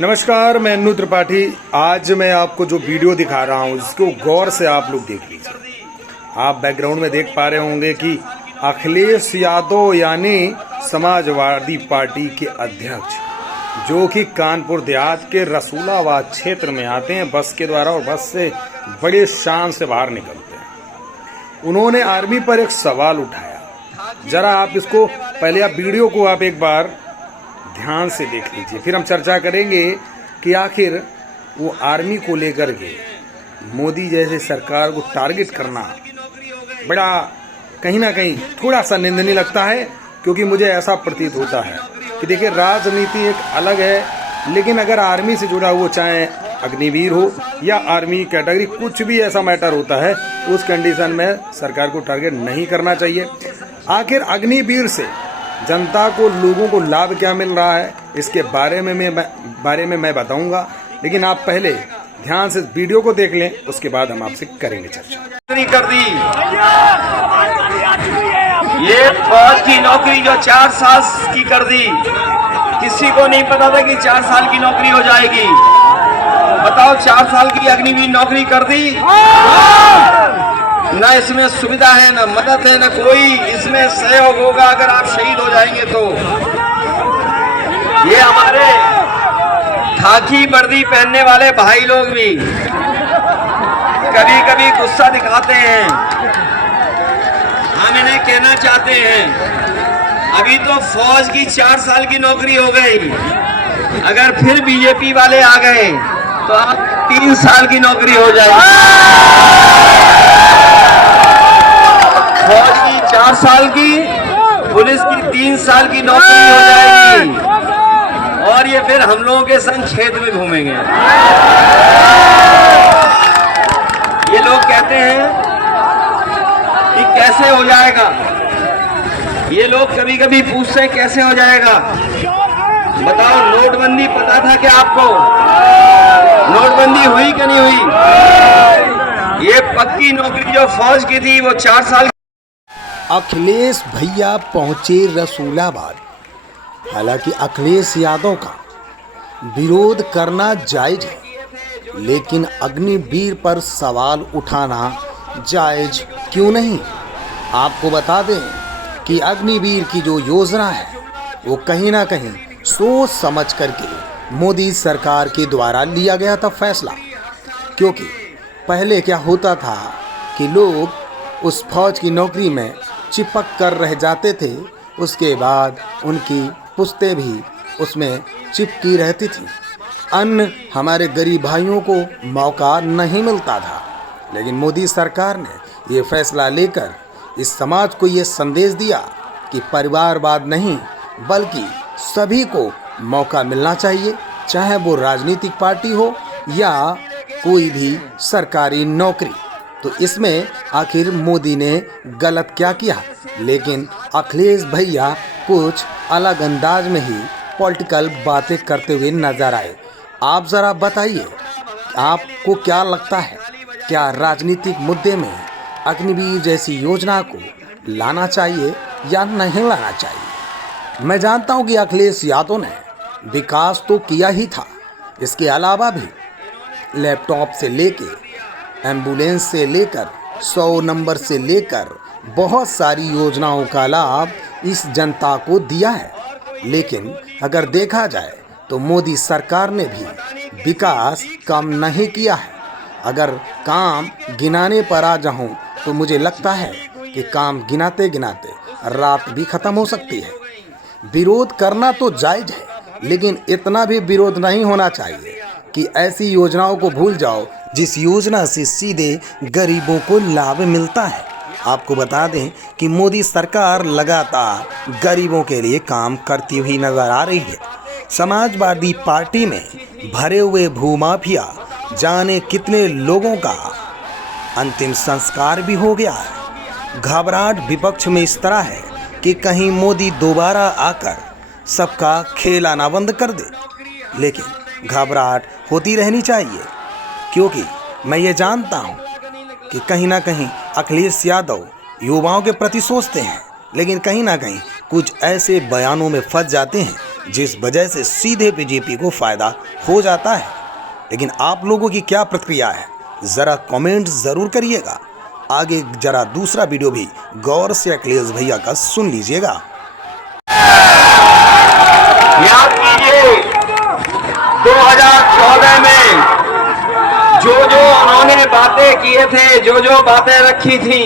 नमस्कार, मैं अन्नू त्रिपाठी। आज मैं आपको जो वीडियो दिखा रहा हूँ इसको गौर से आप लोग देख लीजिए। आप बैकग्राउंड में देख पा रहे होंगे कि अखिलेश यादव यानी समाजवादी पार्टी के अध्यक्ष, जो कि कानपुर देहात के रसूलाबाद क्षेत्र में आते हैं बस के द्वारा और बस से बड़े शान से बाहर निकलते हैं। उन्होंने आर्मी पर एक सवाल उठाया। जरा आप इसको पहले आप वीडियो को आप एक बार ध्यान से देख लीजिए, फिर हम चर्चा करेंगे कि आखिर वो आर्मी को लेकर के मोदी जैसे सरकार को टारगेट करना बड़ा कहीं ना कहीं थोड़ा सा निंदनीय लगता है। क्योंकि मुझे ऐसा प्रतीत होता है कि देखिए, राजनीति एक अलग है, लेकिन अगर आर्मी से जुड़ा हुआ, चाहे अग्निवीर हो या आर्मी कैटेगरी, कुछ भी ऐसा मैटर होता है, उस कंडीशन में सरकार को टारगेट नहीं करना चाहिए। आखिर अग्निवीर से जनता को, लोगों को लाभ क्या मिल रहा है, इसके बारे में मैं बताऊंगा। लेकिन आप पहले ध्यान से वीडियो को देख लें, उसके बाद हम आपसे करेंगे चर्चा। कर दी ये फौज की नौकरी जो 4 साल की कर दी। किसी को नहीं पता था कि 4 साल की नौकरी हो जाएगी। बताओ, 4 साल की अग्निवीर नौकरी कर दी। न इसमें सुविधा है, न मदद है, न कोई इसमें सहयोग होगा अगर आप शहीद हो जाएंगे तो। ये हमारे खाकी वर्दी पहनने वाले भाई लोग भी कभी कभी गुस्सा दिखाते हैं। हम इन्हें कहना चाहते हैं, अभी तो फौज की 4 साल की नौकरी हो गई, अगर फिर बीजेपी वाले आ गए तो आप 3 साल की नौकरी हो जाएगी। फौज की 4 साल की, पुलिस की 3 साल की नौकरी हो जाएगी और ये फिर हम लोगों के संग क्षेत्र में घूमेंगे। ये लोग कहते हैं कि कैसे हो जाएगा। ये लोग कभी कभी पूछते हैं कैसे हो जाएगा। बताओ, नोटबंदी पता था क्या आपको? नोटबंदी हुई कि नहीं हुई? ये पक्की नौकरी जो फौज की थी वो 4 साल। अखिलेश भैया पहुंचे रसूलाबाद। हालांकि अखिलेश यादव का विरोध करना जायज है, लेकिन अग्निवीर पर सवाल उठाना जायज क्यों नहीं? आपको बता दें कि अग्निवीर की जो योजना है वो कहीं ना कहीं सोच समझ करके मोदी सरकार के द्वारा लिया गया था फैसला। क्योंकि पहले क्या होता था कि लोग उस फौज की नौकरी में चिपक कर रह जाते थे, उसके बाद उनकी पुश्तें भी उसमें चिपकी रहती थी। अन्य हमारे गरीब भाइयों को मौका नहीं मिलता था। लेकिन मोदी सरकार ने ये फैसला लेकर इस समाज को ये संदेश दिया कि परिवारवाद नहीं, बल्कि सभी को मौका मिलना चाहिए, चाहे वो राजनीतिक पार्टी हो या कोई भी सरकारी नौकरी। तो इसमें आखिर मोदी ने गलत क्या किया? लेकिन अखिलेश भैया कुछ अलग अंदाज में ही पॉलिटिकल बातें करते हुए नजर आए। आप ज़रा बताइए, आपको क्या लगता है, क्या राजनीतिक मुद्दे में अग्निवीर जैसी योजना को लाना चाहिए या नहीं लाना चाहिए? मैं जानता हूं कि अखिलेश यादव ने विकास तो किया ही था, इसके अलावा भी लैपटॉप से लेकर, एम्बुलेंस से लेकर, 100 नंबर से लेकर बहुत सारी योजनाओं का लाभ इस जनता को दिया है। लेकिन अगर देखा जाए तो मोदी सरकार ने भी विकास कम नहीं किया है। अगर काम गिनाने पर आ जाऊं तो मुझे लगता है कि काम गिनाते गिनाते रात भी ख़त्म हो सकती है। विरोध करना तो जायज़ है, लेकिन इतना भी विरोध नहीं होना चाहिए कि ऐसी योजनाओं को भूल जाओ जिस योजना से सीधे गरीबों को लाभ मिलता है। आपको बता दें कि मोदी सरकार लगातार गरीबों के लिए काम करती हुई नजर आ रही है। समाजवादी पार्टी में भरे हुए भूमाफिया जाने कितने लोगों का अंतिम संस्कार भी हो गया है। घबराहट विपक्ष में इस तरह है कि कहीं मोदी दोबारा आकर सबका खेल आना बंद कर दे। लेकिन घबराहट होती रहनी चाहिए, क्योंकि मैं ये जानता हूँ कि कहीं ना कहीं अखिलेश यादव युवाओं के प्रति सोचते हैं, लेकिन कहीं ना कहीं कुछ ऐसे बयानों में फंस जाते हैं जिस वजह से सीधे बीजेपी को फायदा हो जाता है। लेकिन आप लोगों की क्या प्रतिक्रिया है, ज़रा कमेंट ज़रूर करिएगा। आगे जरा दूसरा वीडियो भी गौर से अखिलेश भैया का सुन लीजिएगा। याद कीजिए 2014 में जो उन्होंने बातें किए थे, जो बातें रखी थी,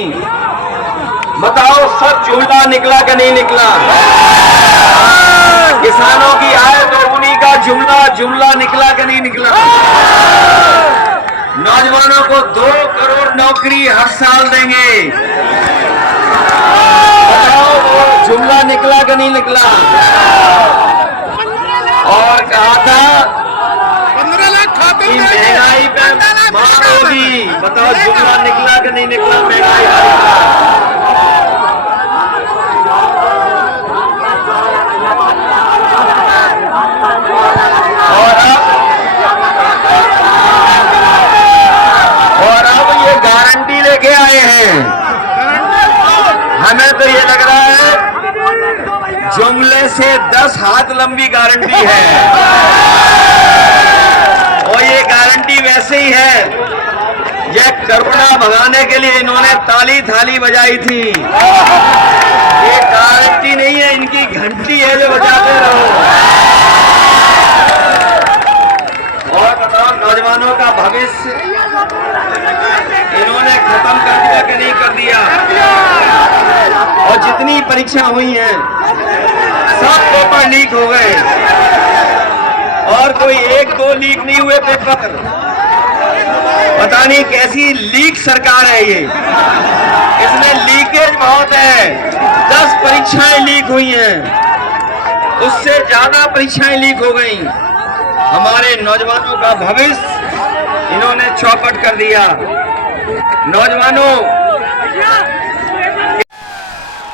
बताओ सब झूला निकला कि नहीं निकला? किसानों की आय तो उन्हीं का जुमला निकला कि नहीं निकला? नौजवानों को 2 करोड़ नौकरी हर साल देंगे, बताओ वो जुमला निकला कि नहीं निकला? और कहा था 15 लाख खाते कि महंगाई पे मार होगी, बताओ जुमला निकला कि नहीं निकला महंगाई का? और अब ये गारंटी लेके आए हैं, हमें तो ये लग रहा है जुमले से 10 हाथ लंबी गारंटी है। और ये गारंटी वैसे ही है, ये कोरोना भगाने के लिए इन्होंने ताली थाली बजाई थी। ये गारंटी नहीं है, इनकी घंटी है जो बजाते रहो। और बताओ नौजवानों का भविष्य इन्होंने खत्म कर दिया कि नहीं कर दिया? और जितनी परीक्षा हुई हैं सब पेपर लीक हो गए, और कोई 1-2 लीक नहीं हुए पेपर। पता नहीं कैसी लीक सरकार है ये, इसमें लीकेज बहुत है। 10 परीक्षाएं लीक हुई हैं, उससे ज्यादा परीक्षाएं लीक हो गई। हमारे नौजवानों का भविष्य इन्होंने चौपट कर दिया। नौजवानों,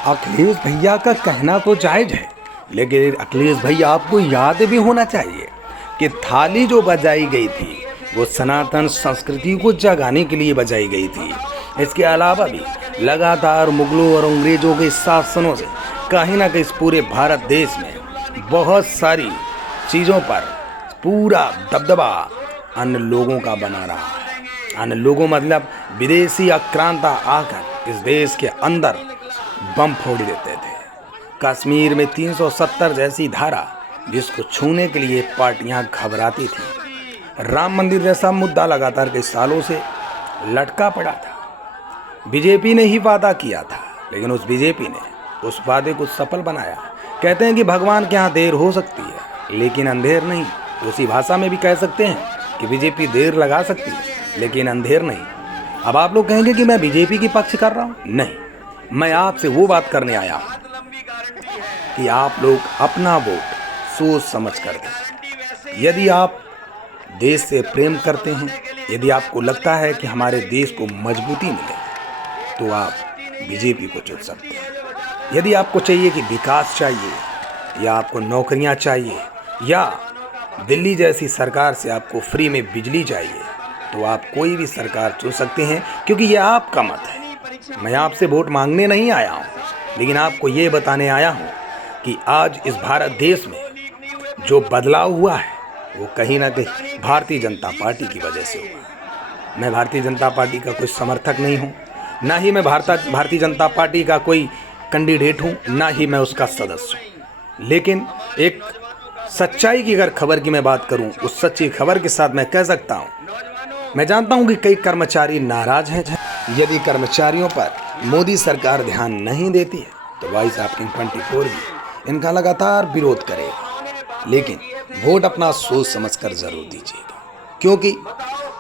अखिलेश भैया का कहना तो जायज है, लेकिन अखिलेश भैया आपको याद भी होना चाहिए कि थाली जो बजाई गई थी वो सनातन संस्कृति को जगाने के लिए बजाई गई थी। इसके अलावा भी लगातार मुगलों और अंग्रेजों के शासनों से कहीं ना कहीं इस पूरे भारत देश में बहुत सारी चीज़ों पर पूरा दबदबा अन्य लोगों का बना रहा है। अन्य लोगों मतलब विदेशी आक्रांता आकर इस देश के अंदर बम फोड़ देते थे। कश्मीर में 370 जैसी धारा जिसको छूने के लिए पार्टियां घबराती थी। राम मंदिर जैसा मुद्दा लगातार कई सालों से लटका पड़ा था। बीजेपी ने ही वादा किया था, लेकिन उस बीजेपी ने उस वादे को सफल बनाया। कहते हैं कि भगवान के यहाँ देर हो सकती है लेकिन अंधेर नहीं। उसी भाषा में भी कह सकते हैं कि बीजेपी देर लगा सकती है लेकिन अंधेर नहीं। अब आप लोग कहेंगे कि मैं बीजेपी की पक्ष कर रहा हूँ, नहीं, मैं आपसे वो बात करने आया हूँ कि आप लोग अपना वोट सोच समझ कर दें। यदि आप देश से प्रेम करते हैं, यदि आपको लगता है कि हमारे देश को मजबूती मिले, तो आप बीजेपी को चुन सकते हैं। यदि आपको चाहिए कि विकास चाहिए, या आपको नौकरियां चाहिए, या दिल्ली जैसी सरकार से आपको फ्री में बिजली चाहिए, तो आप कोई भी सरकार चुन सकते हैं, क्योंकि ये आपका मत है। मैं आपसे वोट मांगने नहीं आया हूँ, लेकिन आपको ये बताने आया हूँ कि आज इस भारत देश में जो बदलाव हुआ है वो कहीं ना कहीं भारतीय जनता पार्टी की वजह से हुआ है। मैं भारतीय जनता पार्टी का कोई समर्थक नहीं हूँ, ना ही मैं भारतीय जनता पार्टी का कोई कैंडिडेट हूँ, ना ही मैं उसका सदस्य हूँ। लेकिन एक सच्चाई की अगर खबर की मैं बात करूं, उस सच्ची खबर के साथ मैं कह सकता हूं, मैं जानता हूं कि कई कर्मचारी नाराज हैं। यदि कर्मचारियों पर मोदी सरकार ध्यान नहीं देती है तो वाइस ऑफ 24 भी इनका लगातार विरोध करेगा। लेकिन वोट अपना सोच समझ कर जरूर दीजिएगा, क्योंकि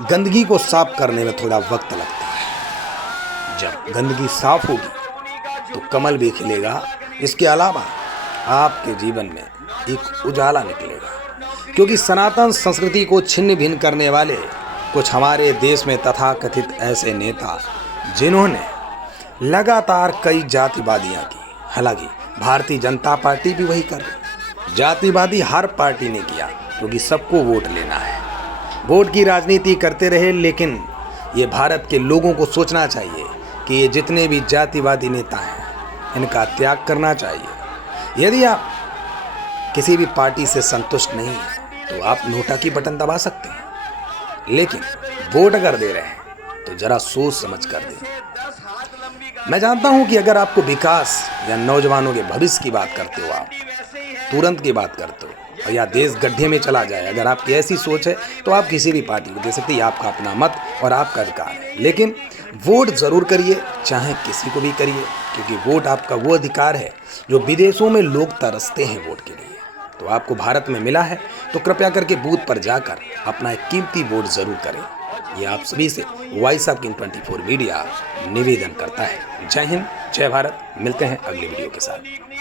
गंदगी को साफ करने में थोड़ा वक्त लगता है। जब गंदगी साफ होगी तो कमल भी खिलेगा। इसके अलावा आपके जीवन में एक उजाला निकलेगा, क्योंकि सनातन संस्कृति को छिन्न भिन्न करने वाले कुछ हमारे देश में तथाकथित ऐसे नेता जिन्होंने लगातार कई जातिवादियाँ की, हालांकि भारतीय जनता पार्टी भी वही कर रही। जातिवादी हर पार्टी ने किया, क्योंकि सबको वोट लेना है, वोट की राजनीति करते रहे। लेकिन ये भारत के लोगों को सोचना चाहिए कि ये जितने भी जातिवादी नेता हैं इनका त्याग करना चाहिए। यदि आप किसी भी पार्टी से संतुष्ट नहीं है तो आप नोटा की बटन दबा सकते हैं, लेकिन वोट अगर दे रहे हैं तो जरा सोच समझ कर दें। मैं जानता हूं कि अगर आपको विकास या नौजवानों के भविष्य की बात करते हो, आप तुरंत की बात करते हो या देश गड्ढे में चला जाए, अगर आपकी ऐसी सोच है तो आप किसी भी पार्टी को दे सकते हैं। आपका अपना मत और आपका अधिकार है, लेकिन वोट जरूर करिए, चाहे किसी को भी करिए, क्योंकि वोट आपका वो अधिकार है जो विदेशों में लोग तरसते हैं वोट के लिए। तो आपको भारत में मिला है तो कृपया करके बूथ पर जाकर अपना एक कीमती वोट जरूर करें। ये आप सभी से वॉइस ऑफ किंग 24 मीडिया निवेदन करता है। जय हिंद, जय भारत। मिलते हैं अगले वीडियो के साथ।